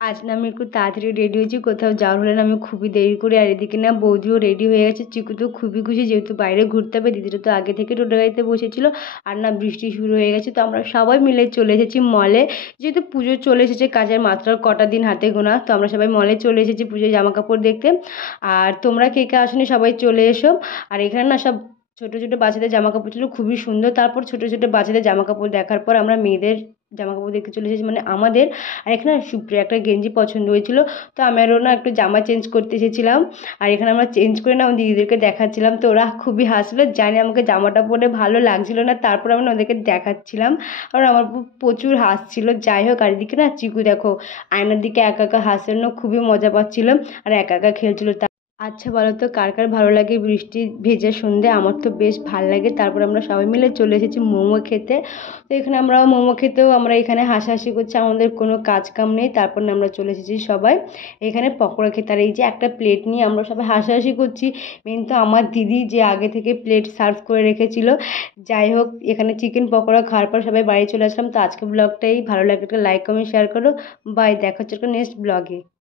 আজ না আমি একটু তাড়াতাড়ি রেডি হয়েছি, কোথাও যাওয়ার হলে না আমি খুবই দেরি করি। আর এদিকে না বৌদিও রেডি হয়ে গেছে, চিকু তো খুবই খুশি যেহেতু বাইরে ঘুরতে হবে। দিদিরা তো আগে থেকে টোটো গাড়িতে বসেছিল। আর না বৃষ্টি শুরু হয়ে গেছে, তো আমরা সবাই মিলে চলে এসেছি মলে। যেহেতু পুজো চলে এসেছে, কাজের মাত্র আর কটা দিন হাতে গোনা, তো আমরা সবাই মলে চলে এসেছি পুজোর জামা কাপড় দেখতে। আর তোমরা কে কে আসনি সবাই চলে এসো। আর এখানে না সব ছোট ছোট বাচ্চাদের জামা কাপড় ছিল খুবই সুন্দর। তারপর ছোট ছোট বাচ্চাদের জামা কাপড় দেখার পর আমরা মেয়েদের জামা কাপড় দেখতে চলে এসেছি, মানে আমাদের। আর এখানে সুপ্রিয়া একটা গেঞ্জি পছন্দ হয়েছিল, তো আমারও না একটু জামা চেঞ্জ করতে এসেছিলাম। আর এখানে আমরা চেঞ্জ করে না আমার দিদিদেরকে দেখাচ্ছিলাম, তো ওরা খুবই হাসলো। জানি আমাকে জামাটা পরে ভালো লাগছিল না, তারপর আমি না ওদেরকে দেখাচ্ছিলাম। আর আমার প্রচুর হাসছিল। যাই হোক, আর এদিকে না চিকু দেখো আয়নার দিকে একা একা হাসার না খুবই মজা পাচ্ছিল আর একা একা খেলছিল। আচ্ছা বলো তো কার কার ভালো লাগে বৃষ্টি ভেজা সন্ধে? আমার তো বেশ ভালো লাগে। তারপর আমরা সবাই মিলে চলে এসেছি মোমো খেতে। তো এখানে আমরা মোমো খেতেও আমরা এখানে হাসাহাসি করছি, আমাদের কোনো কাজ কাম নেই। তারপর না আমরা চলে এসেছি সবাই এখানে পকোড়া খেতে। আর এই যে একটা প্লেট নিয়ে আমরা সবাই হাসাহাসি করছি। মেন তো আমার দিদি যে আগে থেকে প্লেট সার্ভ করে রেখেছিল। যাই হোক, এখানে চিকেন পকোড়া খাওয়ার পর সবাই বাড়ি চলে আসলাম। তো আজকে ব্লগটাই ভালো লাগে একটা লাইক কমেন্ট শেয়ার করো। বাই, দেখা হচ্ছে একটা নেক্সট ব্লগে।